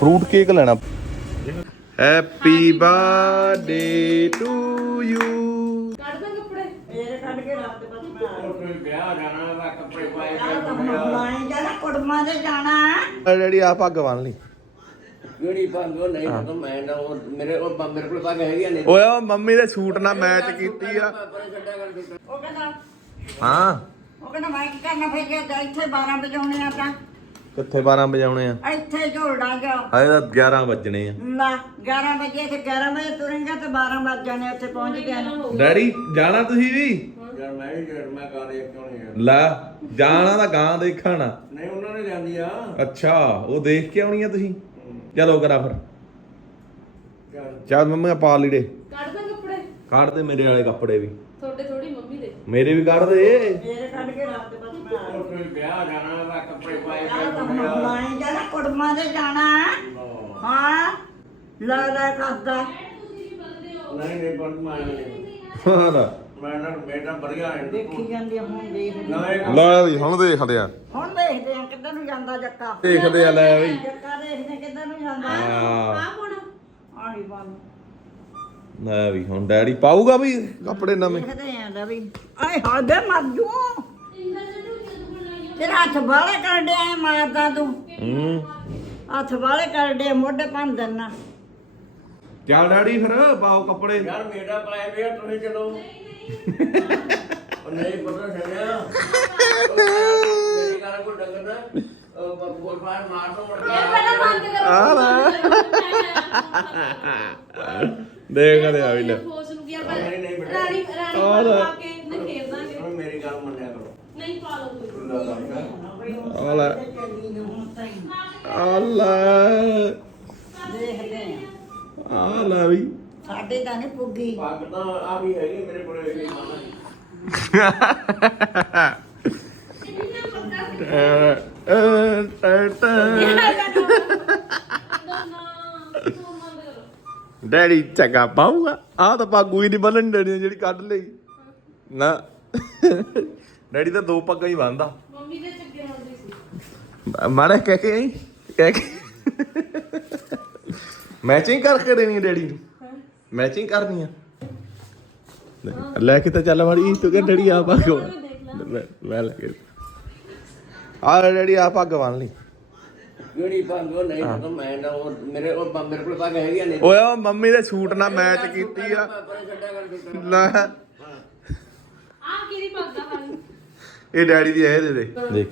Fruit cake ਲੈਣਾ। Happy birthday to you ਕੱਢ ਦਾਂ ਕੱਪੜੇ ਮੇਰੇ ਕੱਢ ਕੇ ਰੱਖ ਦੇ ਬਸ ਮੈਂ ਆ ਕੋਈ ਵਿਆਹ ਜਾਣਾ ਦਾ ਕੱਪੜੇ ਪਾਏ ਗਿਆ ਬੁਲਾਈ ਜਾਣਾ ਕੁੜਮਾਂ ਦੇ ਜਾਣਾ ਡੈਡੀ ਆ ਪੱਗ ਬੰਨ ਲਈ। ਜਿਹੜੀ ਪੱਗ ਉਹ ਨਹੀਂ ਤਾਂ ਮੈਂ ਨਾ ਉਹ ਮੇਰੇ ਉਹ ਪ- ਮੇਰੇ ਕੋਲ ਪੱਗ ਹੈਗੀ ਆ ਨਹੀਂ ਓਏ ਉਹ ਮੰਮੀ ਦੇ ਸੂਟ ਨਾਲ ਮੈਚ ਕੀਤੀ ਆ। ਉਹ ਕਹਿੰਦਾ ਹਾਂ। ਉਹ ਕਹਿੰਦਾ ਮੈਂ ਕੀ ਕਰਨਾ ਫਿਰ ਇੱਥੇ 12 ਵਜਾਉਣੇ ਆ ਤਾਂ। ਕਿੱਥੇ 12 ਵਜਾਉਣੇ ਆ? ਇੱਥੇ ਝੋਲਣਾ ਜਾ ਹਜੇ ਤਾਂ 11 ਵੱਜਣੇ ਆ। ਨਾ 11 ਵਜੇ ਤੇ 11 ਵਜੇ ਤੁਰੇਂਗਾ ਤੇ 12 ਵੱਜ ਜਾਣੇ ਉੱਥੇ ਪਹੁੰਚ ਗਿਆ। ਡੈਡੀ ਜਾਣਾ ਤੁਸੀਂ ਵੀ? ਯਾਰ ਮੈਂ ਵੀ ਯਾਰ ਮੈਂ ਕਰ ਰਿਹਾ ਕਿਉਂ ਨਹੀਂ ਯਾਰ ਲੈ ਜਾਣਾ ਤਾਂ ਗਾਂ ਦੇਖਣ। ਨਹੀਂ ਉਹਨਾਂ ਨੇ ਜਾਂਦੀ ਆ। ਅੱਛਾ ਉਹ ਦੇਖ ਕੇ ਆਉਣੀ ਆ ਤੁਸੀਂ? ਚਲੋ ਕਰਾ ਫਿਰ। ਚੱਲ। ਮੰਮੀ ਪਾ ਲੀੜੇ। ਕੱਢ ਦਾਂ ਕੱਪੜੇ। ਕੱਢ ਦੇ ਮੇਰੇ ਵਾਲੇ ਕੱਪੜੇ ਵੀ। ਤੁਹਾਡੇ ਥੋੜੀ ਮੰਮੀ ਦੇ। ਮੇਰੇ ਵੀ ਕੱਢ ਦੇ। ਮੇਰੇ ਕੱਢ ਕੇ ਰੱਖ ਦੇ ਬਸ ਮੈਂ ਵਿਆਹ ਜਾਣਾ ਗਿਆ ਬੁਲਾਈ ਜਾਣਾ ਕੁੜਮਾਂ ਦੇ ਜਾਣਾ। ਹਾਂ ਲੈ ਲੈ ਕਰਦਾ। ਨਹੀਂ ਨਹੀਂ ਪਰ ਮੈਂ ਨਹੀਂ। ਲੈ। ਮੈਂ ਨਾ ਬੇਟਾ ਵਧੀਆ ਹੈ ਦੇਖੀ ਜਾਂਦੀ ਆ, ਹੁਣ ਦੇਖਦੇ ਨਾ ਇਹ ਲੈ ਵੀ ਹੁਣ ਦੇਖਦੇ ਆ। ਹੁਣ ਦੇਖਦੇ ਆ ਕਿੱਧਰ ਨੂੰ ਜਾਂਦਾ ਜੱਕਾ। ਦੇਖਦੇ ਆ ਲੈ ਵੀ। ਜੱਕਾ ਦੇਖਦੇ ਕਿੱਧਰ ਨੂੰ ਜਾਂਦਾ। ਹਾਂ। ਆਹੀ ਬੰਦ ਲੈ ਵੀ ਹੁਣ ਡੈਡੀ ਪਾਊਗਾ ਵੀ ਕੱਪੜੇ ਨਵੇਂ। ਦੇਖਦੇ ਆ ਰਵੀ ਆਏ ਹਾਦੇ ਮਰ ਜੂ। ਤੇਰਾ ਹੱਥ ਬਾਲੇ ਕਰ ਡਿਆ ਮਾਰਦਾ ਤੂੰ? ਹੂੰ। ਹੱਥ ਬਾਲੇ ਕਰ ਡਿਆ ਮੋਢੇ ਭੰਨ ਦੇਣਾ ਚੱਲ ਡੈਡੀ ਫਿਰ ਪਾਓ ਕੱਪੜੇ। ਯਾਰ ਮੇਰਾ ਪਾਏ ਵੇ ਤੁਸੀਂ ਚਲੋ। ਉਹ ਨਹੀਂ ਪਤਾ ਛੱਡਿਆ। ਮੇਰੀ ਗੱਲ ਕੋ ਡੰਗਰ ਨਾ ਉਹ ਬੋਲ ਪਾਰ ਮਾਰ ਦੋ ਮੁੜ ਕੇ ਪਹਿਲਾਂ ਬੰਦ ਕਰੋ ਆ ਦੇਖਦੇ ਆ ਵੀ ਲੈ। ਫੋਸ ਨੂੰ ਗਿਆ ਨਹੀਂ, ਨਹੀਂ ਬੇਟਾ। ਰਾਣੀ ਰਾਣੀ। ਪਾ ਕੇ ਨਾ ਖੇਡ ਦਾਂਗੇ ਹੁਣ ਮੇਰੀ ਗੱਲ ਮੰਨਿਆ ਕਰੋ ਨਹੀਂ ਪਾ ਲਓ ਕੋਈ ਲੈ ਲੈ। ਦੇਖਦੇ ਆ ਆ ਵੀ ਸਾਡੇ ਤਾਂ ਨਹੀਂ ਪੁੱਗੀ ਪੱਗ ਤਾਂ ਆ ਵੀ ਹੈਗੀ ਮੇਰੇ ਕੋਲ ਇਹ ਮਾਨਾ ਅਹ, ਡੈਡੀ ਚੰਗਾ ਪਾਊਗਾ। ਆ ਤਾਂ ਪਾਗੂ ਹੀ ਨਹੀਂ ਬੰਨਣ ਡੈਡੀ ਨੇ ਜਿਹੜੀ ਕੱਢ ਲਈ। ਨਾ। ਡੈਡੀ ਤਾਂ ਦੋ ਪੱਗਾਂ ਹੀ ਬੰਨਦਾ। ਮੰਮੀ ਦੇ ਚੱਗੇ ਹੁੰਦੀ ਸੀ। ਮਾਰੇ ਕਹਿ ਕੇ ਆਈ ਕਹਿ ਕੇ। ਮੈਚਿੰਗ ਕਰਕੇ ਦੇਣੀ ਡੈਡੀ ਨੂੰ। ਮੈਚਿੰਗ ਕਰਨੀ ਆ। ਲੈ ਕੇ ਤਾਂ ਚੱਲ ਮਾੜੀ ਤੂੰ ਕਿ ਡੈਡੀ ਆ ਪੱਗ ਬੰਨ੍ਹ। ਲੈ। ਕੇ ਆ ਡੈਡੀ ਆ ਪੱਗ ਬੰਨ ਲਈ। ਜਿਹੜੀ ਪੱਗ? ਉਹ ਨਹੀਂ ਤਾਂ ਮੈਂ ਨਾ ਉਹ ਮੇਰੇ ਉਹ ਪ- ਮੇਰੇ ਕੋਲ ਪੱਗ ਹੈਗੀ ਆ ਨਹੀਂ ਓਏ ਉਹ ਮੰਮੀ ਦੇ ਸੂਟ ਨਾਲ ਮੈਚ ਕੀਤੀ ਆ। ਲੈ। ਆ ਕਿਹਦੀ ਪੱਗ ਆ ਹਾਲੀ? ਇਹ ਡੈਡੀ ਦੀ ਇਹ ਦੇ ਦੇ ਦੇਖ।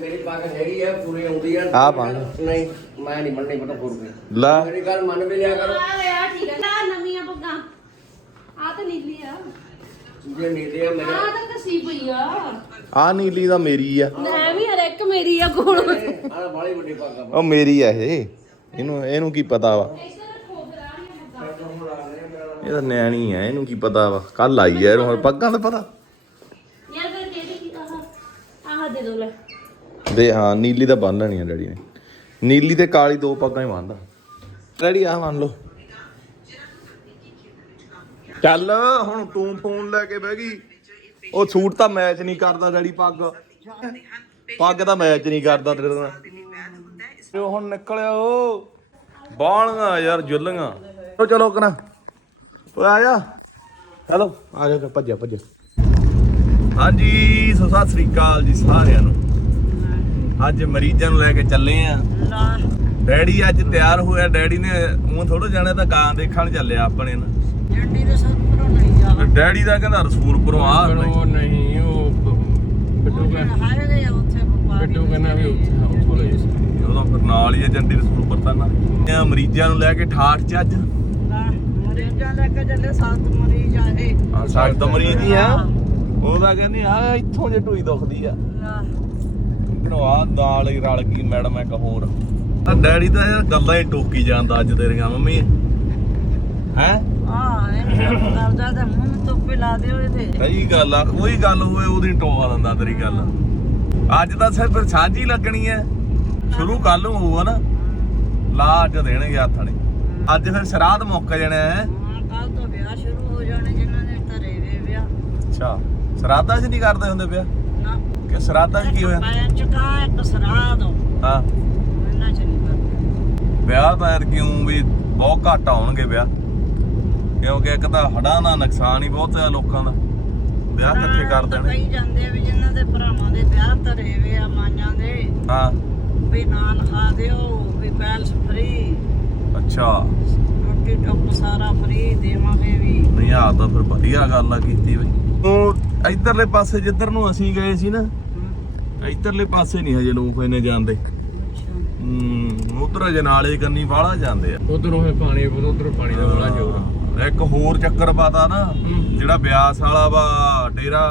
ਮੇਰੀ ਪੱਗ ਹੈਗੀ ਆ ਪੂਰੀ ਆਉਂਦੀ ਆ। ਆਹ ਬੰਨ। ਨਹੀਂ ਮੈਂ ਨਹੀਂ ਮੰਨਣੀ ਪਤਾ ਫੁਰ ਕੇ ਲੈ। ਮੇਰੀ ਗੱਲ ਮੰਨ ਵੀ ਲਿਆ ਕਰੋ। ਆ ਗਿਆ ਠੀਕ ਹੈ ਨਾ ਨਵੀਆਂ ਪੱਗਾਂ। ਆ ਤਾਂ ਨੀਲੀ ਆ। ਜੇ ਨੀਲੇ ਆ ਮੇਰੇ ਆ ਤਾਂ ਕਸੀ ਪਈ ਆ। ਆ ਨੀਲੀ ਦਾ ਮੇਰੀ ਆ। ਮੈਂ ਵੀ ਹਰ ਇੱਕ ਮੇਰੀ ਆ ਕੋਲ। ਆਹ ਬਾਲੀ ਵੱਡੀ ਪੱਗ ਆ। ਉਹ ਮੇਰੀ ਆ ਇਹ। ਇਹਨੂੰ ਇਹਨੂੰ ਕੀ ਪਤਾ ਵਾ? ਇਹ ਤਾਂ ਨਿਆਣੀ ਆ ਇਹਨੂੰ ਕੀ ਪਤਾ ਵਾ? ਕੱਲ ਆਈ ਆ ਇਹਨੂੰ ਹੁਣ ਪੱਗਾਂ ਦਾ ਪਤਾ। ਆਹ ਦੇ ਹਾਂ, ਨੀਲੀ ਦਾ ਬੰਨ ਲੈਣੀ ਆ ਡੈਡੀ ਨੇ। ਨੀਲੀ ਤੇ ਕਾਲੀ ਦੋ ਪੱਗਾਂ ਹੀ ਬੰਨਦਾ। ਡੈਡੀ ਆ ਮੰਨ ਲਓ। ਚੱਲ, ਹੁਣ ਤੂੰ ਫੋਨ ਲੈ ਕੇ ਬਹਿ ਗਈ। ਉਹ ਸੂਟ ਤਾਂ ਮੈਚ ਨਹੀਂ ਕਰਦਾ ਡੈਡੀ ਪੱਗ। ਪੱਗ ਤਾਂ ਮੈਚ ਨਹੀਂ ਕਰਦਾ ਤੇਰੇ ਨਾਲ। ਹੁਣ ਨਿਕਲਿਆ ਉਹ। ਬਾਣੀਆਂ ਯਾਰ, ਜੁੱਲੀਆਂ। ਚਲੋ ਚਲੋ ਕਰਾ ਓਏ ਆ ਜਾ। ਚਲੋ, ਆ ਜਾ, ਭੱਜਿਆ ਭੱਜਿਆ। ਹਾਂਜੀ ਸੋ ਸਤਿ ਸ੍ਰੀ ਅਕਾਲ ਜੀ ਸਾਰਿਆਂ ਨੂੰ। ਅੱਜ ਮਰੀਜ਼ਾਂ ਨੂੰ ਲੈ ਕੇ ਚੱਲੇ ਆ। ਲਾ ਡੈਡੀ ਅੱਜ ਤਿਆਰ ਹੋਇਆ ਡੈਡੀ ਨੇ ਉਹ ਥੋੜਾ ਜਾਣਾ ਤਾਂ ਗਾਂ ਦੇਖਣ ਚੱਲਿਆ ਆਪਣੇ ਨਾਲ ਜੰਡੀ ਦੇ ਸਤਪੁਰੋਂ ਨਹੀਂ ਜਾ ਤੇ ਡੈਡੀ ਦਾ ਕਹਿੰਦਾ ਰਸੂਲਪੁਰੋਂ ਆ ਉਹ ਨਹੀਂ ਉਹ ਬਿੱਟੂ ਹਾਰੇ ਦੇ ਆ ਉੱਥੇ ਬਿੱਟੂ ਕਹਿੰਦਾ ਵੀ ਉੱਥੇ ਉੱਥੋਂ ਲਈ ਉਦੋਂ ਫਿਰ ਨਾਲ ਹੀ ਆ ਜੰਡੀ ਰਸੂਲਪੁਰ ਤਾਂ ਨਾ। ਇਹ ਮਰੀਜ਼ਾਂ ਨੂੰ ਲੈ ਕੇ ਠਾਠ ਚ ਅੱਜ। ਲਾ, ਮਰੀਜ਼ਾਂ ਲੈ ਕੇ ਚੱਲੇ ਸੱਤ ਮਰੀਜ਼ ਆਏ ਆ ਸਾਡੇ ਤਾਂ ਮਰੀਜ਼ ਹੀ ਆ। ਉਹਦਾ ਕਹਿੰਦੀ ਆ ਇੱਥੋਂ ਜੇ ਢੂਈ ਦੁਖਦੀ ਆ। ਲਾ, ਇਧਰੋਂ ਆ ਨਾਲ ਹੀ ਰਲ ਗਈ ਮੈਡਮ ਇੱਕ ਹੋਰ। ਆ ਡੈਡੀ ਤਾਂ ਯਾਰ ਗੱਲਾਂ ਹੀ ਟੋਕੀ ਜਾਂਦਾ ਅੱਜ ਤੇਰੀਆਂ ਮੰਮੀ। ਹੈ? ਆ ਇਹ ਕਰਦਾ ਤਾਂ ਮੂੰਹ ਤੋਪੇ ਲਾ ਦਿਓ ਇਹਦੇ ਸਹੀ ਗੱਲ ਆ ਕੋਈ ਗੱਲ ਹੋਵੇ ਉਹਦੀ ਟੋਆ ਦਿੰਦਾ ਤੇਰੀ ਗੱਲ। ਅੱਜ ਤਾਂ ਸਿਰਫ ਫਿਰ ਸਾਂਝੀ ਲੱਗਣੀ ਐ। ਸ਼ੁਰੂ ਕੱਲ ਨੂੰ ਹੋਊਗਾ ਨਾ। ਲਾ ਅੱਜ ਦੇਣਗੇ ਹੱਥ ਨੇ ਅੱਜ ਫਿਰ ਸ਼ਰਾਧ ਮੁੱਕ ਜਾਣਾ ਹੈ ਹਾਂ ਕੱਲ ਤੋਂ ਵਿਆਹ ਸ਼ੁਰੂ ਹੋ ਜਾਣੇ ਜਿਨ੍ਹਾਂ ਦੇ ਧਰੇ ਵੇ ਵਿਆਹ। ਅੱਛਾ। ਸ਼ਰਾਧਾਂ 'ਚ ਨਹੀਂ ਕਰਦੇ ਹੁੰਦੇ ਪਿਆ? ਨਾ। ਕਿ ਸ਼ਰਾਧਾਂ 'ਚ ਕੀ ਹੋਇਆ? ਮੈਂ ਚੁਕਾ ਇੱਕ ਸਰਾਧ। ਹਾਂ। ਇਹਨਾਂ ਚ ਨਹੀਂ ਕਰਦੇ ਵਿਆਹ ਤਾਂ ਯਾਰ ਕਿਉਂ ਵੀ ਬਹੁਤ ਘੱਟ ਆਉਣਗੇ ਵਿਆਹ? ਕਿਉਂਕਿ ਇੱਕ ਤਾਂ ਹੜਾਂ ਦਾ ਨੁਕਸਾਨ ਹੀ ਬਹੁਤ ਹੈ ਲੋਕਾਂ ਦਾ। ਵਿਆਹ ਕਿੱਥੇ ਕਰ ਦੇਣੇ? ਕਈ ਜਾਂਦੇ ਆ ਵੀ ਜਿਨ੍ਹਾਂ ਦੇ ਭਰਾਵਾਂ ਦੇ ਵਿਆਹ ਧਰੇ ਵੇ ਆ ਮਾਈਆਂ ਦੇ ਹਾਂ। ਵੀ ਨਾਂ ਲਿਖਾ ਦਿਓ ਵੀ ਪੈਲਸ ਫ੍ਰੀ। ਅੱਛਾ। ਰੋਟੀ ਟੁੱਕ ਸਾਰਾ ਫ੍ਰੀ ਦੇਵਾਂਗੇ ਵੀ। ਨਹੀਂ ਆ ਤਾਂ ਫਿਰ ਵਧੀਆ ਗੱਲ ਆ ਕੀਤੀ ਬਈ। ਉਹ ਇਧਰਲੇ ਪਾਸੇ ਜਿੱਧਰ ਨੂੰ ਅਸੀਂ ਗਏ ਸੀ ਨਾ ਇਧਰਲੇ ਪਾਸੇ ਨਹੀਂ ਹਜੇ ਲੋਕ ਇਹਨੇ ਜਾਂਦੇ। ਹੂੰ ਉਧਰ ਜਨਾਲੇ ਕੰਨੀ ਬਾਹਲਾ ਜਾਂਦੇ ਆ। ਉਧਰੋਂ ਹੈ ਪਾਣੀ ਉਧਰੋਂ ਪਾਣੀ ਦਾ ਬੜਾ ਜ਼ੋਰ ਆ। ਇੱਕ ਹੋਰ ਚੱਕਰ ਪਾਤਾ ਨਾ। ਜਿਹੜਾ ਬਿਆਸ ਵਾਲਾ ਵਾ ਡੇਰਾ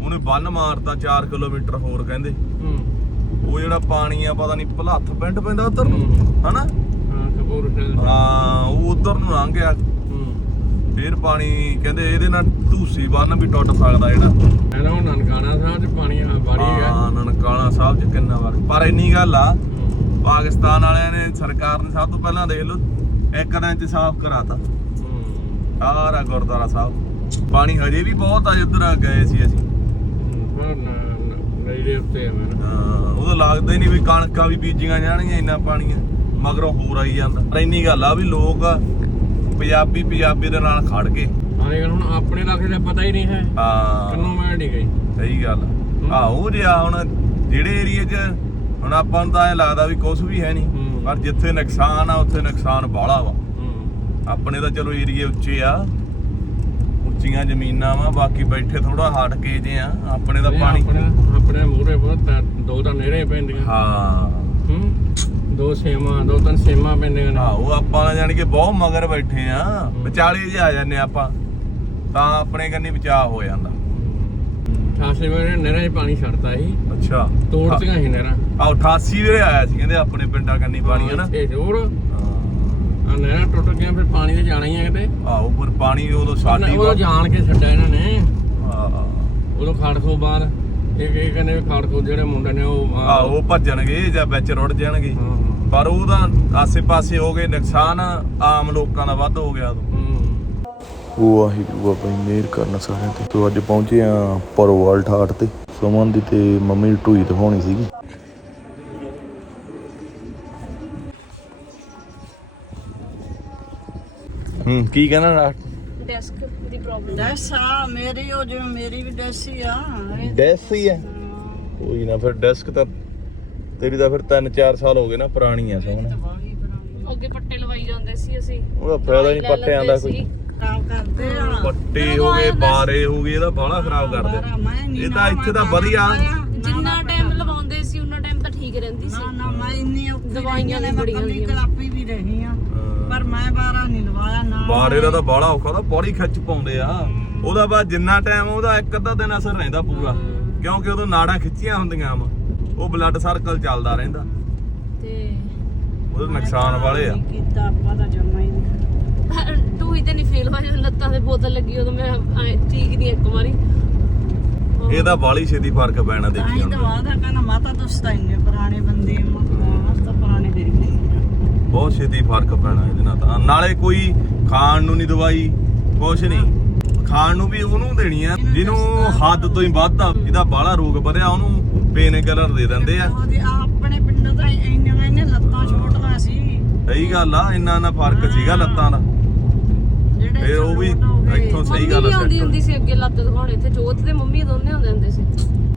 ਉਹਨੇ ਬੰਨ ਮਾਰਤਾ 4 ਕਿਲੋਮੀਟਰ ਹੋਰ ਕਹਿੰਦੇ। ਉਹ ਜਿਹੜਾ ਪਾਣੀ ਆ ਪਤਾ ਨਹੀਂ ਭਲੱਥ ਪਿੰਡ ਪੈਂਦਾ ਉਧਰ ਨੂੰ। ਹਨਾ? ਹਾਂ ਉਹ ਉਧਰ ਨੂੰ ਲੰਘ ਗਿਆ। ਫੇਰ ਪਾਣੀ ਕਹਿੰਦੇ ਇਹਦੇ ਨਾਲ ਢੂਸੀ ਬੰਨ ਵੀ ਟੁੱਟ ਸਕਦਾ ਜਿਹੜਾ। ਉਹ ਨਨਕਾਣਾ ਸਾਹਿਬ ਚ ਪਾਣੀ ਆ ਬਾਰੀ ਹੈ ਹਾਂ ਨਨਕਾਣਾ ਸਾਹਿਬ ਚ ਕਿੰਨਾ ਵਾਰ। ਪਰ ਇੰਨੀ ਗੱਲ ਆ ਪਾਕਿਸਤਾਨ ਵਾਲਿਆਂ ਨੇ ਸਰਕਾਰ ਨੇ ਸਭ ਤੋਂ ਪਹਿਲਾਂ ਦੇਖ ਲਓ ਇੱਕ ਦਿਨ ਚ ਸਾਫ਼ ਕਰਾਤਾ। ਸਾਰਾ ਗੁਰਦੁਆਰਾ ਸਾਹਿਬ ਪਾਣੀ ਹਜੇ ਵੀ ਬਹੁਤ ਆ ਜਿੱਧਰ ਆ ਗਏ ਸੀ ਅਸੀਂ। ਨੇੜੇ ਉੱਤੇ ਆ ਮੈਂ। ਹਾਂ, ਉਦੋਂ ਲੱਗਦਾ ਹੀ ਨਹੀਂ ਵੀ ਕਣਕਾਂ ਵੀ ਬੀਜੀਆਂ ਜਾਣਗੀਆਂ ਇੰਨਾ ਪਾਣੀ ਆ। ਮਗਰੋਂ ਹੋਰ ਆਈ ਜਾਂਦਾ। ਪਰ ਇੰਨੀ ਗੱਲ ਆ ਵੀ ਲੋਕ ਪੰਜਾਬੀ ਪੰਜਾਬੀ ਦੇ ਨਾਲ ਖੜ ਗਏ। ਹਾਂ ਇਹ ਹੁਣ ਆਪਣੇ ਇਲਾਕੇ ਦਾ ਪਤਾ ਹੀ ਨਹੀਂ ਹੈ। ਹਾਂ। ਕਿੰਨੋਂ ਮੈਂ ਨਹੀਂ ਗਈ ਸਹੀ ਗੱਲ। ਆ ਉਹ ਜਿਹਾ ਹੁਣ ਜਿਹੜੇ ਏਰੀਏ 'ਚ ਹੁਣ ਆਪਾਂ ਨੂੰ ਤਾਂ ਐ ਲੱਗਦਾ ਵੀ ਕੁਝ ਵੀ ਹੈ ਨਹੀਂ। ਪਰ ਜਿੱਥੇ ਨੁਕਸਾਨ ਆ ਉੱਥੇ ਨੁਕਸਾਨ ਬਾਹਲਾ ਵਾ। ਆਪਣੇ ਤਾਂ ਚਲੋ ਏਰੀਏ ਉੱਚੇ ਆ। ਉੱਚੀਆਂ ਜ਼ਮੀਨਾਂ ਵਾ ਬਾਕੀ ਬੈਠੇ ਥੋੜਾ ਹਟ ਕੇ ਜੇ ਆ। ਆਪਣੇ ਇਹ ਪਾਣੀ ਆਪਣੇ ਆਪਣੇ ਮੂਹਰੇ ਬਹੁਤ ਦੋ ਤਾਂ ਨੇੜੇ ਪੈਂਦੀਆਂ। ਹਾਂ। ਹੂੰ। ਦੋ ਸੇਮਾ ਦੋ ਤਿੰਨ ਸੇਮਾ ਪੈਂਦੀਆਂ ਨੇ। ਹਾਂ ਉਹ ਆਪਾਂ ਨਾ ਜਾਣੀ ਕਿ ਬਹੁਤ ਮਗਰ ਬੈਠੇ ਆ। ਵਿਚਾਲੇ ਜੇ ਆ ਜਾਂਦੇ ਆਪਾਂ ਤਾਂ ਆਪਣੇ ਕੰਨੀ ਬਚਾਅ ਹੋ ਜਾਂਦਾ। ਖਾਸੇ ਵੇਲੇ ਨਹਿਰਾਂ 'ਚ ਪਾਣੀ ਛੱਡਦਾ ਸੀ। ਅੱਛਾ। ਤੋੜਤੀਆਂ ਸੀ ਨਹਿਰਾਂ। ਆ 88 ਵੇਲੇ ਆਇਆ ਸੀ ਕਹਿੰਦੇ ਆਪਣੇ ਪਿੰਡਾਂ ਕੰਨੀ ਪਾਣੀ ਹੈ ਨਾ ਇਹ ਜ਼ੋਰ ਹਾਂ। ਆ ਨਹਿਰਾਂ ਟੁੱਟ ਗਈਆਂ ਫਿਰ ਪਾਣੀ ਤੇ ਜਾਣਾ ਹੀ ਆ ਕਿਤੇ। ਆਹੋ ਪਰ ਪਾਣੀ ਉਦੋਂ ਸਾਡੀ ਉਹ ਜਾਣ ਕੇ ਛੱਡਿਆ ਇਹਨਾਂ ਨੇ। ਹਾਂ। ਉਦੋਂ ਖਾੜਖੋ ਬਾਹਰ। ਇਹ ਇਹ ਕਹਿੰਦੇ ਖਾੜਖੋ ਜਿਹੜੇ ਮੁੰਡੇ ਨੇ ਉਹ ਆ- ਆ ਉਹ ਭੱਜਣਗੇ ਜਾਂ ਵਿੱਚ ਰੁੜ ਜਾਣਗੇ। ਹਾਂ, ਪਰ ਉਹਦਾ ਆਸੇ-ਪਾਸੇ ਹੋ ਗਏ ਨੁਕਸਾਨ ਆਮ ਲੋਕਾਂ ਦਾ ਵੱਧ ਹੋ ਗਿਆ ਵਾਹਿਗੁਰੂ ਜੀ ਮਿਹਰ ਕਰਨ ਸਾਰਿਆਂ ਤੇ। ਸੋ ਅੱਜ ਪਹੁੰਚੇ ਆ ਪਰਵਾਲ ਠਾਠ ਤੇ। ਸੁਮਨ ਦੀ ਤੇ ਮੰਮੀ ਦੀ ਢੂਈ ਦਿਖਾਉਣੀ ਸੀਗੀ। ਹੂੰ ਕੀ ਕਹਿਣਾ ਡੈਸਕ ਦੀ ਪ੍ਰੋਬਲਮ ਡੈਸ ਆ ਮੇਰੀ ਉਹ ਜਿਵੇਂ ਮੇਰੀ ਵੀ ਡੈਸ ਹੀ ਆ ਹੀ ਹੈ ਕੋਈ ਨਾ ਫਿਰ ਡੈਸਕ ਤਾਂ ਤੇਰੀ ਤਾਂ ਫਿਰ 3-4 ਸਾਲ ਹੋ ਗਏ ਨਾ ਪੁਰਾਣੀ ਆ ਸੋਹਣਾ। ਅੱਗੇ ਪੱਟੇ ਲਵਾਈ ਜਾਂਦੇ ਸੀ ਅਸੀਂ। ਉਹਦਾ ਫਾਇਦਾ ਨਹੀਂ ਪੱਟਿਆਂ ਦਾ ਕੋਈ। ਕੰਮ ਕਰਦੇ ਆ। ਪੱਟੇ ਹੋ ਗਏ ਬਾਰੇ ਹੋ ਗਏ ਇਹਦਾ ਬਾਹਲਾ ਖਰਾਬ ਕਰਦੇ। ਇਹ ਤਾਂ ਇੱਥੇ ਤਾਂ ਵਧੀਆ। ਜਿੰਨਾ ਟਾਈਮ ਲਵਾਉਂਦੇ ਸੀ ਉਹਨਾਂ ਟਾਈਮ ਤਾਂ ਠੀਕ ਰਹਿੰਦੀ ਸੀ। ਨਾ ਨਾ ਮੈਂ ਇੰਨੀ ਦਵਾਈਆਂ ਨੇ ਬੜੀਆਂ। ਕਲਾਪੀ ਵੀ ਰਹੀ ਆ ਪਰ ਮੈਂ ਬਾਰਾ ਨਹੀਂ ਲਵਾਇਆ ਨਾ ਬਾਰੇ ਦਾ ਤਾਂ ਬਾਹਲਾ ਔਖਾ ਤਾਂ ਬੜੀ ਖਿੱਚ ਪਾਉਂਦੇ ਆ। ਉਹਦਾ ਬਾਅਦ ਜਿੰਨਾ ਟਾਈਮ ਉਹਦਾ ਇੱਕ ਅੱਧਾ ਦਿਨ ਅਸਰ ਰਹਿੰਦਾ ਪੂਰਾ। ਕਿਉਂਕਿ ਉਦੋਂ ਨਾੜਾਂ ਖਿੱਚੀਆਂ ਹੁੰਦੀਆਂ ਵਾ। ਉਹ ਬਲੱਡ ਸਰਕਲ ਚੱਲਦਾ ਰਹਿੰਦਾ। ਤੇ ਉਹਦੇ ਨੁਕਸਾਨ ਵਾਲੇ ਆ। ਨਹੀਂ ਕੀਤਾ ਆਪਾਂ ਤਾਂ ਜਮਾ ਹੀ ਨਹੀਂ ਤੇ ਨਹੀਂ ਫੇਲ ਹੋਇਆ ਜਦੋਂ ਲੱਤਾਂ ਤੇ ਬੋਤਲ ਲੱਗੀ ਉਦੋਂ ਮੈਂ ਐਂ ਚੀਕਦੀ ਇੱਕ ਵਾਰੀ। ਇਹਦਾ ਬਾਲੀ ਛੇਤੀ ਫ਼ਰਕ ਪੈਣਾ ਦੇਖੀ ਹੀ ਹੁਣ ਤਾਂ ਵਾਦਾ ਕਹਿੰਦਾ ਮਾਤਾ ਤੁਸੀਂ ਤਾਂ ਇੰਨੇ ਪੁਰਾਣੇ ਬੰਦੇ ਹੋ ਮਾਤਾ ਪੁਰਾਣੇ ਦੇ ਨਹੀਂ ਬਹੁਤ ਛੇਤੀ ਫ਼ਰਕ ਪੈਣਾ ਇਹਦੇ ਨਾਲ ਤਾਂ। ਨਾਲੇ ਕੋਈ ਖਾਣ ਨੂੰ ਨਹੀਂ ਦਵਾਈ ਕੁਛ ਨਹੀਂ। ਖਾਣ ਨੂੰ ਵੀ ਉਹਨੂੰ ਦੇਣੀ ਆ ਜਿਹਨੂੰ ਹੱਦ ਤੋਂ ਹੀ ਵੱਧ ਆ ਜਿਹਦਾ ਬਾਹਲਾ ਰੋਗ ਵਧਿਆ ਉਹਨੂੰ ਪੇਨ ਕਿਲਰ ਦੇ ਦਿੰਦੇ ਆ। ਉਹਦੇ ਆਪਣੇ ਪਿੰਡ ਤਾਂ ਇੰਨੇ ਲੱਤਾਂ ਛੋਟੀਆਂ ਸੀ। ਸਹੀ ਗੱਲ ਆ ਇੰਨਾ ਨਾ ਫ਼ਰਕ ਸੀਗਾ ਲੱਤਾਂ ਦਾ। ਜਿਹੜੇ ਫਿਰ ਉਹ ਵੀ। ਇੱਥੋਂ ਸਹੀ ਗੱਲ ਆ ਆਉਂਦੀ ਹੁੰਦੀ ਸੀ ਅੱਗੇ ਲੱਤ ਦਿਖਾਉਣ ਇੱਥੇ ਜੋਤ ਤੇ ਮੰਮੀ ਦੋਨੇ ਹੁੰਦੇ ਹੁੰਦੇ ਸੀ।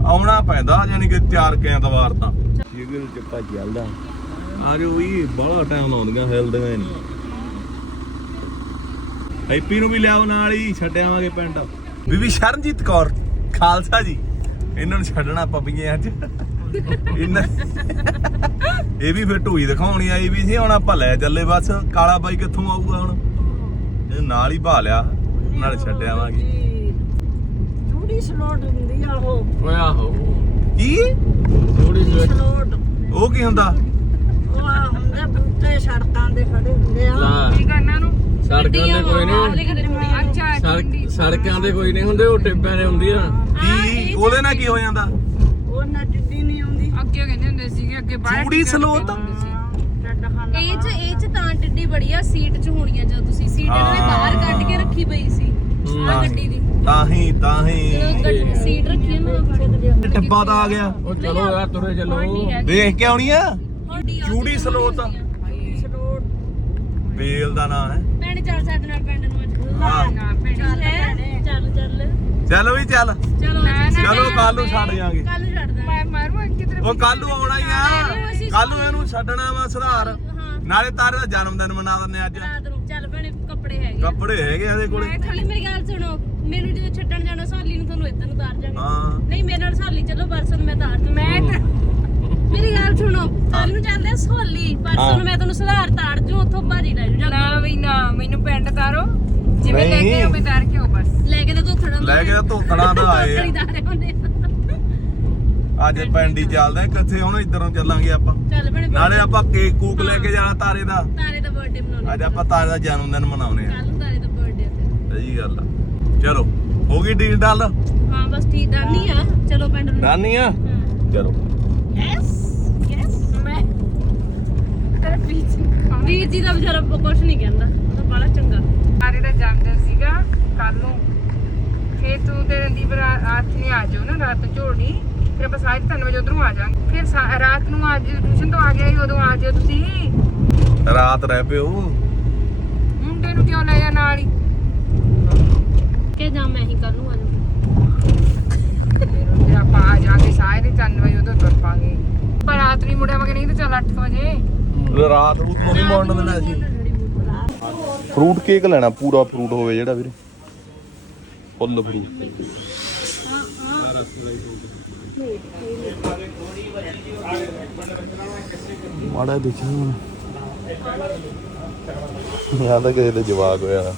ਆਉਣਾ ਪੈਂਦਾ ਯਾਨੀ ਕਿ ਚਾਰ ਕਿਆਂ ਦਵਾਰ ਤਾਂ। ਜਿਗਲ ਚ ਭੱਜ ਜਾਂਦਾ ਆ ਜੋ ਵੀ ਬੜਾ ਟਾਈਮ ਲਾਉਂਦੀਆਂ ਹਿਲਦੀਆਂ ਹੀ ਨਹੀਂ। ਹੈਪੀ ਨੂੰ ਵੀ ਲਿਆਓ ਨਾਲ ਹੀ ਛੱਡਿਆਵਾਂਗੇ ਪਿੰਡ। ਬੀਬੀ ਸ਼ਰਨਜੀਤ ਕੌਰ ਖਾਲਸਾ ਜੀ। ਇਹਨਾਂ ਨੂੰ ਛੱਡਣਾ ਪੱਪੀਆਂ ਅੱਜ। ਇਹਨਾਂ ਇਹ ਵੀ ਫਿਰ ਢੂਈ ਦਿਖਾਉਣੀ ਆਈ ਵੀ ਸੀ ਹੁਣ ਆਪਾਂ ਲੈ ਚੱਲੇ ਬਸ। ਕਾਲਾ ਬਾਈ ਕਿੱਥੋਂ ਆਊਗਾ ਹੁਣ? ਇਹ ਨਾਲ ਹੀ ਭਾ ਲਿਆ ਨਾਲ ਛੱਡਿਆਵਾਂਗੇ ਜੀ ਥੋੜੀ ਸਲੋਟ ਹੁੰਦੀ ਆ ਉਹ। ਓਏ ਆਹੋ। ਕੀ? ਥੋੜੀ ਸਲੋਟ ਉਹ ਕੀ ਹੁੰਦਾ? ਉਹ ਆ ਹੁੰਦੇ ਬੂਟੇ ਸੜਕਾਂ ਦੇ ਖੜੇ ਹੁੰਦੇ ਆ। ਲਾ ਕਰਨਾ ਨੂੰ ਸੜਕਾਂ ਤੇ ਕੋਈ ਨਹੀਂ। ਅੱਛਾ ਸੜਕ ਸੜਕਾਂ ਤੇ ਕੋਈ ਨਹੀਂ ਹੁੰਦੇ ਉਹ ਟਿੱਬਿਆਂ ਦੇ ਹੁੰਦੀ ਆ ਕੀ? ਉਹਦੇ ਨਾਲ ਕੀ ਹੋ ਜਾਂਦਾ? ਉਹ ਨਾ ਟਿੱਡੀ ਨਹੀਂ ਆਉਂਦੀ। ਅੱਗੇ ਕਹਿੰਦੇ ਹੁੰਦੇ ਸੀਗੇ ਅੱਗੇ ਬਾਹਰ ਚੂੜੀ ਸਲੋਤ? ਟੱਡ ਖਾਨਾ ਇਹ ਚ ਇਹ ਚ ਤਾਂ ਟਿੱਡੀ ਬੜੀ ਆ ਸੀਟ ਚ ਹੋਣੀ ਆ ਜਦੋਂ ਤੁਸੀਂ ਸੀਟ ਇਹਨਾਂ ਨੇ ਬਾਹਰ ਕੱਢ ਕੇ ਰੱਖੀ ਪਈ ਸੀ ਆ ਗੱਡੀ ਦੀ। ਤਾਂ ਹੀ। ਤਾਂ ਜਦੋਂ ਹੀ ਗੱਡੀ ਸੀਟ ਰੱਖੀ ਆ ਨਾ ਟੱਬਾ ਤਾਂ ਆ ਗਿਆ। ਉਹ ਚਲੋ ਯਾਰ ਤੁਰੇ ਚੱਲੋ। ਦੇਖ ਕੇ ਆਉਣੀ ਆ? ਚੂੜੀ ਸਲੋਤ। ਬੇਲ ਦਾ ਨਾਂ ਹੈ। ਭੈਣੇ ਚੱਲ ਸਾਡੇ ਨਾਲ ਪਿੰਡ ਨੂੰ ਅੱਜ। ਹਾਂ। ਚੱਲ ਚੱਲ। ਚੱਲ ਵੀ ਚੱਲ। ਚਲੋ ਚਲੋ ਕੱਲ ਨੂੰ ਛੱਡ ਜਾਾਂਗੇ। ਕੱਲ ਨੂੰ ਛੱਡ ਦਾਂਗੇ। ਮੈਂ ਮਾਰੂ ਕਿਧਰ ਉਹ ਕੱਲ ਨੂੰ ਆਉਣਾ ਹੀ ਆ। ਕੱਲ ਨੂੰ ਇਹਨੂੰ ਛੱਡਣਾ ਵਾ ਸੁਧਾਰ। ਨਾਲੇ ਤਾਰੇ ਦਾ ਜਨਮ ਦਿਨ ਮਨਾ ਦਿੰਦੇ ਅੱਜ। ਰਾਤ ਨੂੰ ਚੱਲ ਭੈਣੇ ਕੱਪੜੇ ਹੈਗੇ ਆ। ਕੱਪੜੇ ਹੈਗੇ ਇਹਦੇ ਕੋਲੇ। ਖਾਲੀ ਮੇਰੀ ਗੱਲ ਸੁਣੋ। ਮੈਨੂੰ ਜਦੋਂ ਛੱਡਣ ਜਾਣਾ ਸਹਾਲੀ ਨੂੰ ਤੁਹਾਨੂੰ ਇੱਧਰ ਨੂੰ ਤਾਰ ਜਾਗੇ ਹਾਂ। ਨਹੀਂ ਮੇਰੇ ਨਾਲ ਸਹਾਲੀ ਚਲੋ ਪਰਸੋਂ ਮੈਂ ਤਾਰ ਦੂੰ ਮੈਂ ਮੇਰੀ ਗੱਲ ਸੁਣੋ ਕੱਲ ਨੂੰ ਚੱਲਦੇ ਆ ਸਹਾਲੀ ਪਰਸੋਂ ਨੂੰ ਮੈਂ ਤੁਹਾਨੂੰ ਸੁਧਾਰ ਤਾਰ ਜੂ ਉੱਥੋਂ ਭਾਜੀ ਲੈ ਜੂ ਨਾ ਵੀ ਨਾ ਮੈਨੂੰ ਪਿੰਡ ਤਾਰੋ। ਜਿਵੇਂ ਲੈ ਕੇ ਮੈਂ ਤਾਰ ਕੇ ਆਓ ਬਸ ਲੈ ਕੇ ਤੇ ਧੋਥੜਾਂ ਲੈ ਕੇ ਧੋਤਣਾ ਦਾ ਆਏ। ਖਰੀਦਾਰੇ ਹੁੰਦੇ। ਅੱਜ ਪਿੰਡ ਚੱਲਦੇ ਆ, ਕਿੱਥੇ ਹੁਣ ਇਧਰੋਂ ਚੱਲਾਂਗੇ ਆਪਾਂ। ਚੱਲ ਭੈਣੇ ਨਾਲੇ ਆਪਾਂ ਕੇਕ ਕੂਕ ਲੈ ਕੇ ਜਾਣਾ ਤਾਰੇ ਦਾ। ਤਾਰੇ ਦਾ ਬਰਥਡੇ ਮਨਾਉਣਾ ਅੱਜ ਆਪਾਂ ਤਾਰੇ ਦਾ ਜਨਮ ਦਿਨ ਮਨਾਉਣੇ ਆ। ਕੱਲ ਨੂੰ ਤਾਰੇ ਦਾ ਬਰਥਡੇ ਤੇ ਸਹੀ ਗੱਲ ਆ। ਚਲੋ ਹੋ ਗਈ ਡੀਲ ਡਲ ਹਾਂ ਬਸ ਠੀਕ ਡਾਨੀ ਆ। ਚਲੋ ਪਿੰਡ ਨੂੰ। ਨਾਨੀ ਆ? ਚਲੋ। ਯੈਸ ਯੈਸ ਮੈਂ ਵੀਰ ਜੀ ਦਾ ਵਿਚਾਰਾ ਕੁਝ ਨਹੀਂ ਕਹਿੰਦਾ। ਉਹ ਤਾਂ ਬੜਾ ਚੰਗਾ। ਆਰੇ ਦਾ ਜਨਮਦਿਨ ਸੀਗਾ ਕੱਲ ਨੂੰ ਫੇਰ ਤੂੰ ਤੇ ਰਣਦੀਪ ਰਾ- ਰਾਤ ਨੂੰ ਆ ਜਾਓ ਨਾ ਰਾਤ ਨੂੰ ਝੋੜੀ ਫਿਰ ਆਪਾਂ ਸਾਢੇ ਤਿੰਨ ਵਜੇ ਉਧਰੋਂ ਆ ਜਾਾਂਗੇ ਫਿਰ ਰਾਤ ਨੂੰ ਅੱਜ ਟਿਊਸ਼ਨ ਤੋਂ ਆ ਗਿਆ ਸੀ ਉਦੋਂ ਆ ਜਾਓ ਤੁਸੀਂ। ਰਾਤ ਰਹਿ ਪਿਓ। ਮੁੰਡੇ ਨੂੰ ਕਿਉਂ ਲੈ ਜਾ ਨਾਲ ਹੀ? ਕਿ ਜਾਂ ਮੈਂ ਹੀ ਕੱਲ ਨੂੰ ਆ ਜਾਵਾਂ ਫਿਰ ਆਪਾਂ ਆ ਜਾਾਂਗੇ ਸਾਰੇ 3 ਵਜੇ ਉਦੋਂ ਤੁਰ ਪਾਂਗੇ। ਪਰ ਰਾਤ ਨੂੰ ਹੀ ਮੁੜਿਆ ਮਗੇ ਨਹੀਂ ਤਾਂ ਚੱਲ 8 ਵਜੇ। ਰਾਤ ਨੂੰ ਨਹੀਂ ਮੌਣ ਦੇਣਾ ਸੀ। ਫਰੂਟ ਕੇਕ ਲੈਣਾ ਪੂਰਾ ਫਰੂਟ ਹੋਵੇ ਜਿਹੜਾ ਵੀਰੇ। Full fruit. ਮਾੜਾ ਦੇਖੀ ਯਾਦ ਆ ਕਿਸੇ ਦੇ ਜਵਾਕ ਹੋਇਆ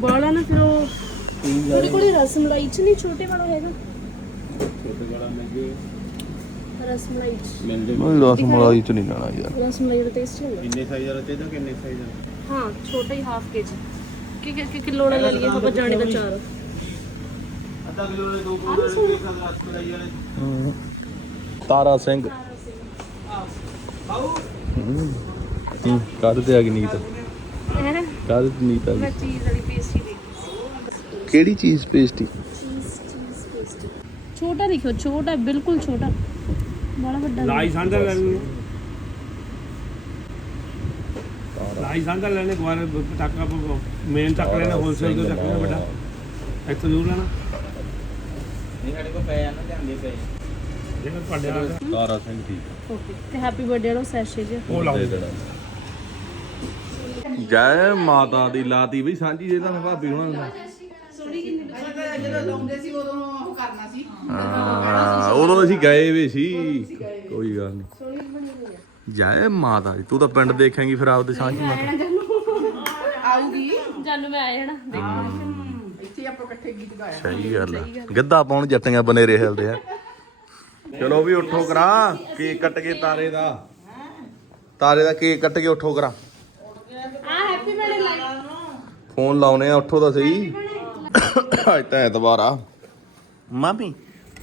ਬਾਲਾ ਨਾ ਫਿਰ ਉਹ ਥੋੜੀ ਥੋੜੀ ਰਸ ਮਲਾਈ ਚ ਨਹੀਂ ਛੋਟੇ ਵਾਲਾ ਹੈਗਾ। ਰਸ ਮਲਾਈ ਚ। ਨਹੀਂ। ਰਸ ਮਲਾਈ ਚ ਨਹੀਂ ਲੈਣਾ ਯਾਰ। ਰਸ ਮਲਾਈ ਦਾ ਟੇਸਟ ਹੁੰਦਾ ਕਿੰਨੇ ਸਾਈਜ਼ ਵਾਲਾ ਚਾਹੀਦਾ ਕਿੰਨੇ ਸਾਈਜ਼ ਹਾਂ ਛੋਟਾ ਹੀ ਹਾਫ ਕੇਜੀ ਕਿ ਕਿ ਕਿ ਕਿਲੋ ਵਾਲਾ ਲੈ ਲਈਏ? ਆਪਾਂ ਜਾਣੇ ਦਾ ਚਾਰ। ਤਾਰਾ ਸਿੰਘ। ਹੂੰ ਕਾਹਦੇ ਤੇ ਆ ਗਈ ਨੀਤ? ਹੈ? ਕਾਹਦੇ ਤੇ ਨੀਤ ਆ ਮੈਂ ਗਈ ਚੀਜ਼ ਵਾਲੀ ਪੇਸਟਰੀ ਦੇਖੀ ਕਿਹੜੀ ਚੀਜ਼ ਪੇਸਟੀ? ਚੀਜ਼ ਚੀਜ਼ ਪੇਸਟਰੀ ਛੋਟਾ ਲਿਖੋ ਛੋਟਾ ਬਿਲਕੁਲ ਛੋਟਾ। ਬੜਾ ਵੱਡਾ ਨਹੀਂ। ਲਾਇਸੈਂਸ ਲੈਣੇ ਲਾਇਸੈਂਸ ਲੈਣੇ ਦੁਆਰਾ ਪਟਾਕਾ ਮੇਨ ਚੱਕ ਲੈਣਾ ਹੋਲਸੇਲ ਤੋਂ ਚੱਕ ਲੈਣਾ ਵੱਡਾ। ਇੱਕ ਤੋਂ ਜ਼ਰੂਰ ਲੈਣਾ। ਨਹੀਂ ਸਾਡੇ ਕੋਲ ਪਏ ਆ ਨਾ ਜਾਂਦੇ ਪਏ ਜਿਹੜਾ ਤੁਹਾਡੇ ਨਾਲ ਤਾਰਾ ਸਿੰਘ ਠੀਕ ਓਕੇ ਤੇ ਹੈਪੀ ਬਰਥਡੇ ਵਾਲਾ ਸੈਸ਼ੇ ਜੀ। ਉਹ ਲਾਓ। ਜੈ ਮਾਤਾ ਦੀ ਲਾਤੀ ਵੀ ਸਾਂਝੀ ਦੇ ਤਾਂ ਭਾਬੀ ਹੁਣਾਂ ਨੂੰ। ਹਾਂ ਉਦੋਂ ਅਸੀਂ ਗਏ ਵੀ ਸੀ। ਕੋਈ ਗੱਲ ਨਹੀਂ ਜੈ ਮਾਤਾ ਦੀ ਤੂੰ ਤਾਂ ਪਿੰਡ ਦੇਖੇਂਗੀ ਫਿਰ ਆਪਦੇ ਸਾਂਝੀ ਮਾਤਾ। ਜਾਨੂ ਮੈਂ ਆਇਆ ਨਾ ਸਹੀ ਗੱਲ ਆ। ਗਿੱਧਾ ਪਾਉਣ ਜੱਟੀਆਂ ਬਨੇ ਰਹੇ ਹਲਦੇ ਆ। ਚਲੋ ਵੀ ਉੱਠੋ ਕਰਾ ਕੇਕ ਕੱਟ ਕੇ ਤਾਰੇ ਦਾ। ਤਾਰੇ ਦਾ ਕੇਕ ਕੱਟ ਕੇ ਉੱਠੋ ਕਰਾ। ਆ ਹੈਪੀ ਬਰਥਡੇ ਲਾਈ ਫੋਨ ਲਾਉਨੇ ਆ ਉੱਠੋ ਤਾਂ ਸਹੀ। ਅੱਜ ਤਾਂ ਐਤਵਾਰ ਆ। ਮਾਮੀ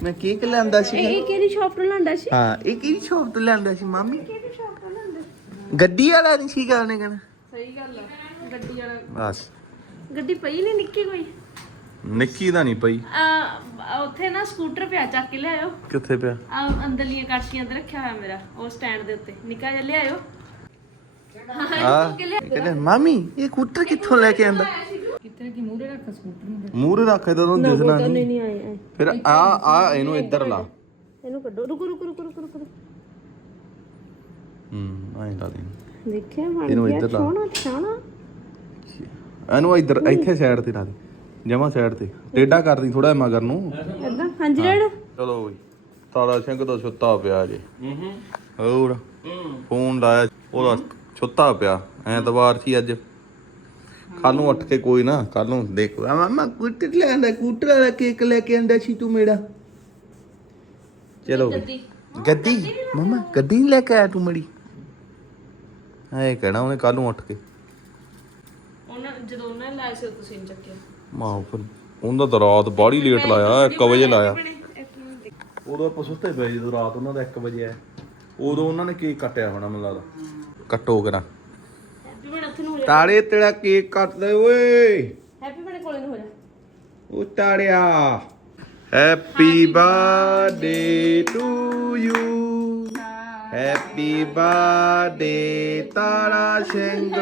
ਮੈਂ ਕੇਕ ਲੈਂਦਾ ਸੀ। ਇਹ ਕਿਹੜੀ ਸ਼ਾਪ ਤੋਂ ਲਾਂਦਾ ਸੀ? ਹਾਂ ਇਹ ਕਿਹੜੀ ਸ਼ੌਪ ਤੋਂ ਲੈਂਦਾ ਸੀ ਮਾਮੀ? ਗੱਡੀ ਵਾਲਾ ਨਹੀਂ ਸੀ ਉਹਨੇ ਕਹਿਣਾ। ਸਹੀ ਗੱਲ ਆ ਗੱਡੀ ਵਾਲਾ। ਬਸ। ਗੱਡੀ ਪਈ ਨਹੀਂ ਨਿੱਕੀ ਕੋਈ? ਨਿੱਕੀ ਦਾ ਨਹੀਂ ਪਈ। ਆ ਉੱਥੇ ਨਾ ਸਕੂਟਰ ਪਿਆ ਚੱਕ ਕੇ ਲਿਆਇਓ। ਕਿੱਥੇ ਪਿਆ? ਆ ਅੰਦਰਲੀਆਂ ਕਾਸ਼ੀਆਂ ਤੇ ਰੱਖਿਆ ਹੋਇਆ ਮੇਰਾ ਉਹ ਸਟੈਂਡ ਦੇ ਉੱਤੇ। ਨਿੱਕਾ ਜਿਹਾ ਲਿਆਇਓ। ਹਾਂ ਕਹਿੰਦੇ ਮਾਮੀ ਇਹ ਕੂਟਰ ਕਿੱਥੋਂ ਲੈ ਕੇ ਆਂਦਾ? ਕਿਤੇ ਕੀ ਮੂਰੇ ਰੱਖ ਸਕੂਟਰ ਨੂੰ ਮੂਹਰੇ ਰੱਖ ਦੇ ਤਾਂ ਦਿਸਣਾ ਨਹੀਂ ਨਹੀਂ ਆਏ। ਫਿਰ ਆ ਆ ਇਹਨੂੰ ਇੱਧਰ ਲਾ। ਇਹਨੂੰ ਕੱਢੋ। ਰੁਕੋ ਰੁਕੋ ਰੁਕੋ ਰੁਕੋ ਰੁਕੋ। ਹੂੰ ਐਂ ਲਾ ਦੇ ਦੇਖਿਆ ਬਣ ਇਹਨੂੰ ਗਿਆ ਇੱਧਰ ਲਾ। ਸੋਹਣਾ ਸੋਹਣਾ ਇਹਨੂੰ ਇੱਧਰ ਇੱਥੇ ਸਾਈਡ ਤੇ ਲਾ ਦੇ ਜਮਾ ਸਾਈਡ ਤੇ। ਟੇਢਾ ਕਰਦੀ ਥੋੜਾ ਮਗਰ ਨੂੰ। ਏਦਾਂ ਹਾਂਜੀ ਡੈਡ? ਚਲੋ ਬਈ। ਤਾਰਾ ਸਿੰਘ ਦਾ ਸੁੱਤਾ ਪਿਆ ਜੇ। ਹੋਰ? ਫੋਨ ਲਾਇਆ ਉਹਦਾ ਸੁੱਤਾ ਪਿਆ ਐਤਵਾਰ ਸੀ ਅੱਜ। ਕੱਲ ਨੂੰ ਉੱਠ ਕੇ ਕੋਈ ਨਾ ਕੱਲ ਨੂੰ ਦੇਖੋ। ਆ ਮਾਮਾ ਕੁੱਟਰ ਲੈ ਆਂਦਾ ਕੁੱਟਰ ਵਾਲਾ ਕੇਕ ਲੈ ਕੇ ਆਂਦਾ ਸੀ ਤੂੰ ਮੇਰਾ। ਚਲੋ ਬਈ। ਗੱਦੀ। ਮਮਾ ਗੱਦੀ ਨੀ ਲੈ ਕੇ ਆਇਆ ਤੂੰ ਮੜੀ ਐ ਕਹਿਣਾ ਉਹਨੇ ਕੱਲ ਨੂੰ ਉੱਠ ਕੇ। ਉਹਨਾਂ ਜਦੋਂ ਉਹਨਾਂ ਨੇ ਲਾਇਆ ਸੀ ਉਦੋਂ ਤੁਸੀਂ ਨੀ ਚੱਕਿਆ। ਮਾਂ ਫਿਰ ਉਹਨਾਂ ਦਾ ਰਾਤ ਬਾੜੀ ਲੇਟ ਲਾਇਆ 1 ਵਜੇ ਲਾਇਆ। ਉਦੋਂ ਆਪਾਂ ਸੁੱਤੇ ਪਏ ਜਦੋਂ ਰਾਤ ਉਹਨਾਂ ਦਾ 1 ਵਜੇ ਆਇਆ। ਉਦੋਂ ਉਹਨਾਂ ਨੇ ਕੇਕ ਕੱਟਿਆ ਹੋਣਾ ਮੈਨੂੰ ਲੱਗਦਾ। ਕੱਟੋ ਕਰਾਂ ਹੈਪੀ ਬਣ ਇੱਥੇ ਨੂੰ ਹੋ ਜਾ। ਤਾੜੇ ਤੇਰਾ ਕੇਕ ਕੱਟ ਦੇ ਓਏ। ਹੈਪੀ ਬਣ ਕੋਲੇ ਨੂੰ ਹੋ ਜਾ। ਉਹ ਤਾੜਿਆ। Happy birthday to you happy birthday Tara Singh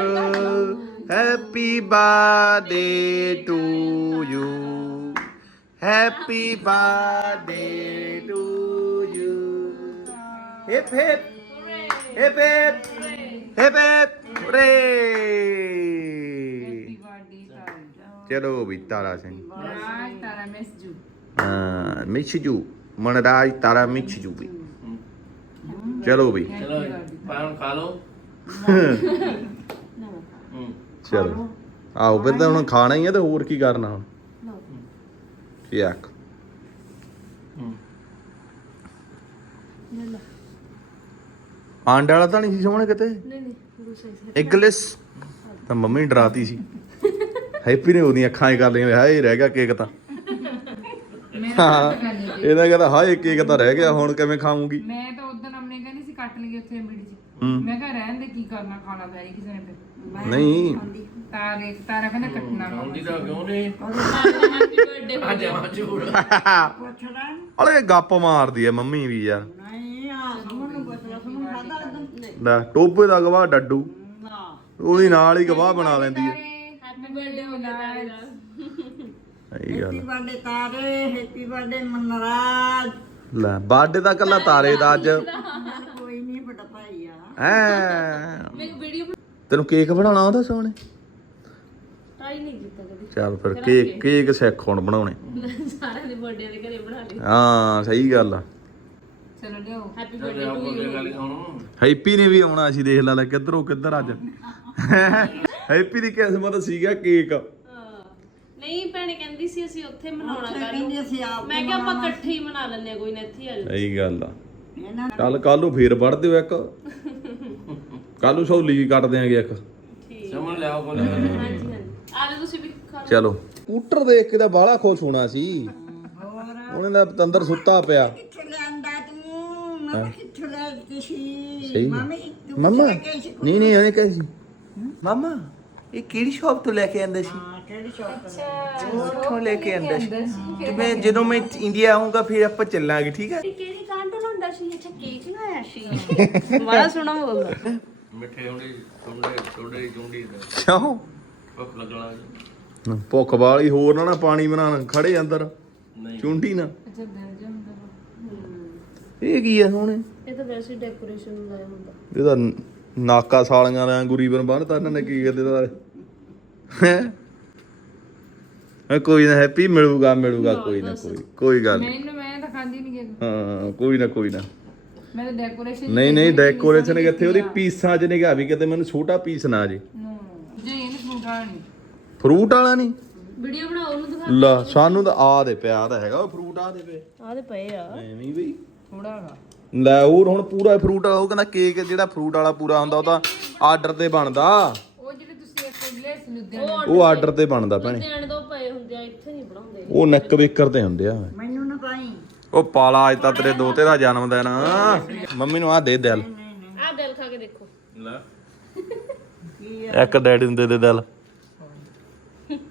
happy birthday to you happy birthday to you hip hip hip hip hip hip hooray ਚਲੋ ਵੀ ਤਾਰਾ ਸਿੰਘ ਰਾਜ ਤਾਰਾ ਮਿਸ ਜੂ ਹਾਂ ਮਿਚਜੂ ਮਨਰਾਜ ਤਾਰਾ ਮਿਚਜੂ ਵੀ ਚਲੋ ਵੀ ਚਲੋ ਪਾਣ ਖਾ ਲਓ। ਹੂੰ। ਚਲੋ। ਆਓ ਫਿਰ ਤਾਂ ਹੁਣ ਖਾਣਾ ਹੀ ਹੈ ਤੇ ਹੋਰ ਕੀ ਕਰਨਾ ਹੁਣ? ਯਾਕ ਆਂਡੇ ਵਾਲਾ ਤਾਂ ਨਹੀਂ ਸੀ ਸੋਹਣੇ ਕਿਤੇ? ਨਹੀਂ ਨਹੀਂ ਦੂਸਰਾ ਐਗਲੈਸ ਤਾਂ ਮੰਮੀ ਡਰਾਤੀ ਸੀ। ਹੈਪੀ ਨੇ ਉਹਦੀਆਂ ਅੱਖਾਂ ਹੀ ਕਰ ਲਈਆਂ ਹਾਏ ਰਹਿ ਗਿਆ ਕੇਕ ਤਾਂ। ਹਾਂ ਇਹਦਾ ਕਹਿੰਦਾ ਹਾਏ ਕੇਕ ਤਾਂ ਰਹਿ ਗਿਆ ਹੁਣ ਕਿਵੇਂ ਖਾਵਾਂਗੀ ਮੈਂ ਤਾਂ ਉਦੋਂ ਆਪਣੇ ਕਹਿੰਦੀ ਸੀ ਕੱਟ ਲਈਏ ਉੱਥੇ ਮਿੰਟ ਚ। ਹੂੰ। ਮੈਂ ਕਿਹਾ ਰਹਿਣ ਦੇ ਕੀ ਕਰਨਾ ਖਾਣਾ ਪੈ ਰਿਹਾ ਕਿਸੇ ਨੇ ਫਿਰ। ਨਹੀਂ। ਤਾਰੇ ਤਾਰਾ ਕਹਿੰਦਾ ਕੱਟਣਾ। ਆਉਂਦੀ ਤਾਂ ਕਿਉਂ ਨਹੀਂ? ਹੈਪੀ ਬਰਥਡੇ ਅੱਜ ਆ ਝੂੜ ਪੁੱਛਣਾ ਅਲੇ ਗੱਪ ਮਾਰਦੀ ਐ ਮੰਮੀ ਵੀ ਯਾਰ। ਨਹੀਂ ਆ ਸੁਮਨ ਨੂੰ ਪੁੱਛਣਾ ਸੁਮਨ ਖਾਦਾ ਉਦੋਂ ਲੈ ਟੋਬੇ ਦਾ ਗਵਾਹ ਡੱਡੂ। ਨਾ ਉਹਦੀ ਨਾਲ ਹੀ ਗਵਾਹ ਬਣਾ ਲੈਂਦੀ ਐ। ਹੈਪੀ ਬਰਥਡੇ ਹੋ ਸਹੀ ਗੱਲ ਹੈਪੀ ਬਰਥਡੇ ਤਾਰੇ। Happy birthday Manraj. ਲੈ ਬਰਥਡੇ ਦਾ ਕੱਲਾ ਤਾਰੇ ਦਾ ਅੱਜ। ਭਾਈ ਆ। ਵੀਡੀਓ ਤੈਨੂੰ ਕੇਕ ਬਣਾਉਣਾ ਆਉਂਦਾ ਸੋਹਣੇ? ਟਰਾਈ ਨਹੀਂ ਕੀਤਾ ਕਦੀ। ਚੱਲ ਫਿਰ ਕੇਕ ਕੇਕ ਸਿੱਖ ਹੁਣ ਬਣਾਉਣੇ। ਸਾਰਿਆਂ ਦੇ ਬਰਥਡੇ ਦੇ ਘਰੇ ਬਣਾ ਲਈ ਹਾਂ ਸਹੀ ਗੱਲ ਆ। ਚਲੋ ਲਿਓ happy birthday to you happy ਨੇ ਵੀ ਆਉਣਾ ਸੀ ਦੇਖ ਲੈ ਲੈ ਕਿੱਧਰੋਂ ਕਿੱਧਰ ਅੱਜ। ਹੈਪੀ ਦੀ ਕਿਸਮਤ ਸੀਗਾ ਕੇਕ ਨਹੀਂ ਭੈਣੇ ਕਹਿੰਦੀ ਸੀ ਅਸੀਂ ਉੱਥੇ ਮਨਾਉਣਾ ਕੱਲ ਕਹਿੰਦੇ ਅਸੀਂ ਆਪ ਮੈਂ ਕਿਹਾ ਆਪਾਂ ਇਕੱਠੇ ਹੀ ਮਨਾ ਲੈਂਦੇ ਆ ਕੋਈ ਨਾ ਇੱਥੇ ਹੀ ਆ ਜਾਓ। ਸਹੀ ਗੱਲ ਆ। ਇਹਨਾਂ ਚੱਲ ਕੱਲ ਨੂੰ ਫੇਰ ਵੜ ਦਿਓ ਇੱਕ। ਕੱਲ ਨੂੰ ਸੌਲੀ ਕੱਟ ਦਿਆਂਗੇ ਇੱਕ। ਠੀਕ। ਸਮਝ ਲਿਆਓ ਬੋਲੇ ਹਾਂਜੀ ਹਾਂਜੀ। ਆ ਜਾਓ ਤੁਸੀਂ ਵੀ ਖਾ ਲਓ। ਚਲੋ। ਸਕੂਟਰ ਦੇਖ ਕੇ ਤਾਂ ਬਾਹਲਾ ਖੁਸ਼ ਹੋਣਾ ਸੀ। ਉਹਨੇ ਦਾ ਤੰਦਰ ਸੁੱਤਾ ਪਿਆ। ਕਿੱਥੋਂ ਤੂੰ? ਮੈਂ ਕਿੱਥੋਂ ਸੀ? ਮੰਮੀ ਮਮਾ? ਕਿੱਥੋਂ ਨਹੀਂ ਨਹੀਂ ਉਹਨੇ ਕਹੀ ਸੀ। ਮਮਾ ਇਹ ਕਿਹੜੀ ਸ਼ਾਪ ਤੋਂ ਲੈ ਕੇ ਆਂਦੇ ਸੀ? ਹਾਂ ਕਿਹੜੀ ਸ਼ੌਪ ਉੱਥੋਂ ਲੈ ਕੇ ਆਂਦਾ ਸੀ। ਤੇ ਮੈਂ ਜਦੋਂ ਮੈਂ ਇੰਡੀਆ ਆਉਂਗਾ ਫਿਰ ਆਪਾਂ ਚੱਲਾਂਗੇ ਠੀਕ ਹੈ? ਸੀ ਅੱਛਾ ਕੇਕ ਲਾਇਆ ਸੀ? ਬੜਾ ਸੋਹਣਾ ਬੋਲਦਾ। ਮਿੱਠੇ ਹੁੰਦੇ ਸੁੰਡੇ ਛੋਡੇ ਚੁੰਡੀ ਦਾ। ਕਿਉਂ? ਭੁੱਖ ਲੱਗਣਾ ਭੁੱਖ ਵਾਲੀ ਹੋਰ ਨਾ ਨਾ ਪਾਣੀ ਬਣਾਣ ਖੜੇ ਅੰਦਰ। ਨਹੀਂ। ਚੁੰਡੀ ਨਾ। ਅੱਛਾ ਦਿਲ ਜਿਹਾ ਹੁੰਦਾ ਵਾ। ਇਹ ਕੀ ਆ ਸੋਹਣੇ ਇਹ ਤਾਂ ਵੈਸੇ ਡੈਕੋਰੇਸ਼ਨ ਲਾਇਆ ਹੁੰਦਾ। ਇਹਦਾ ਨਾਕਾ ਸਾਲੀਆਂ ਦਾ ਗੁਰੀਬਨ ਬੰਨਤਾ ਇਹਨਾਂ ਨੇ ਕੀ ਕਰਦੇ ਦਾ ਹੈ? ਕੋਈ ਨਾ ਹੈਪੀ ਮਿਲੂਗਾ ਮਿਲੂਗਾ ਕੋਈ ਨਾ ਕੋਈ ਕੋਈ ਗੱਲ ਨਹੀਂ ਮੈਨੂੰ ਮੈਂ ਤਾਂ ਖਾਂਦੀ ਨਹੀਂ ਕੇਕ ਹਾਂ ਕੋਈ ਨਾ ਕੋਈ ਨਾ। ਮੈਂ ਤਾਂ ਡੈਕੋਰੇਸ਼ਨ ਨਹੀਂ ਨਹੀਂ ਡੈਕੋਰੇਸ਼ਨ ਕਿੱਥੇ ਉਹਦੀ ਪੀਸਾਂ 'ਚ ਨਿਗਾ ਵੀ ਕਿਤੇ ਮੈਨੂੰ ਛੋਟਾ ਪੀਸ ਨਾ ਜੇ। ਜੇ ਇਹਨੂੰ ਫਰੂਟ ਵਾਲਾ ਨਹੀਂ ਫਰੂਟ ਵਾਲਾ ਨਹੀਂ ਵੀਡੀਓ ਬਣਾਓ ਉਹਨੂੰ ਦਿਖਾ ਲਾ ਸਾਨੂੰ ਤਾਂ ਆ ਦੇ ਪਿਆ ਤਾਂ ਹੈਗਾ ਉਹ ਫਰੂਟ ਆ ਦੇ ਪਏ। ਆਹ ਤੇ ਪਏ ਆ। ਐਵੇਂ ਹੀ ਬਈ। ਥੋੜਾ ਵਾ ਲੈ ਹੋਰ ਹੁਣ ਪੂਰਾ ਫਰੂਟ ਵਾਲਾ ਉਹ ਕਹਿੰਦਾ ਕੇਕ ਜਿਹੜਾ ਫਰੂਟ ਵਾਲਾ ਪੂਰਾ ਹੁੰਦਾ ਉਹ ਤਾਂ ਆਰਡਰ ਤੇ ਬਣਦਾ। ਉਹ ਲੁਧਿਆਣਾ ਆਰਡਰ ਤੇ ਬਣਦਾ ਭੈਣੇ। ਦੇਣ ਦੋ ਪਏ ਹੁੰਦੇ ਆ ਇੱਥੇ ਨਹੀਂ ਬਣਾਉਂਦੇ। ਉਹ ਨੈਕ ਵੇਕਰ ਤੇ ਹੁੰਦੇ ਆ। ਮੈਨੂੰ ਨਾ ਪਾਈ ਉਹ ਪਾਲਾ ਅੱਜ ਤਾਂ ਤੇਰੇ ਦੋਤੇ ਦਾ ਜਨਮ ਦਿਨ। ਆ ਮੰਮੀ ਨੂੰ ਆ ਦੇ ਦਿਲ। ਆਹ ਦਿਲ ਖਾ ਕੇ ਦੇਖੋ। ਲੈ। ਇੱਕ ਡੈਡੀ ਨੂੰ ਦੇ ਦੇ ਦਿਲ।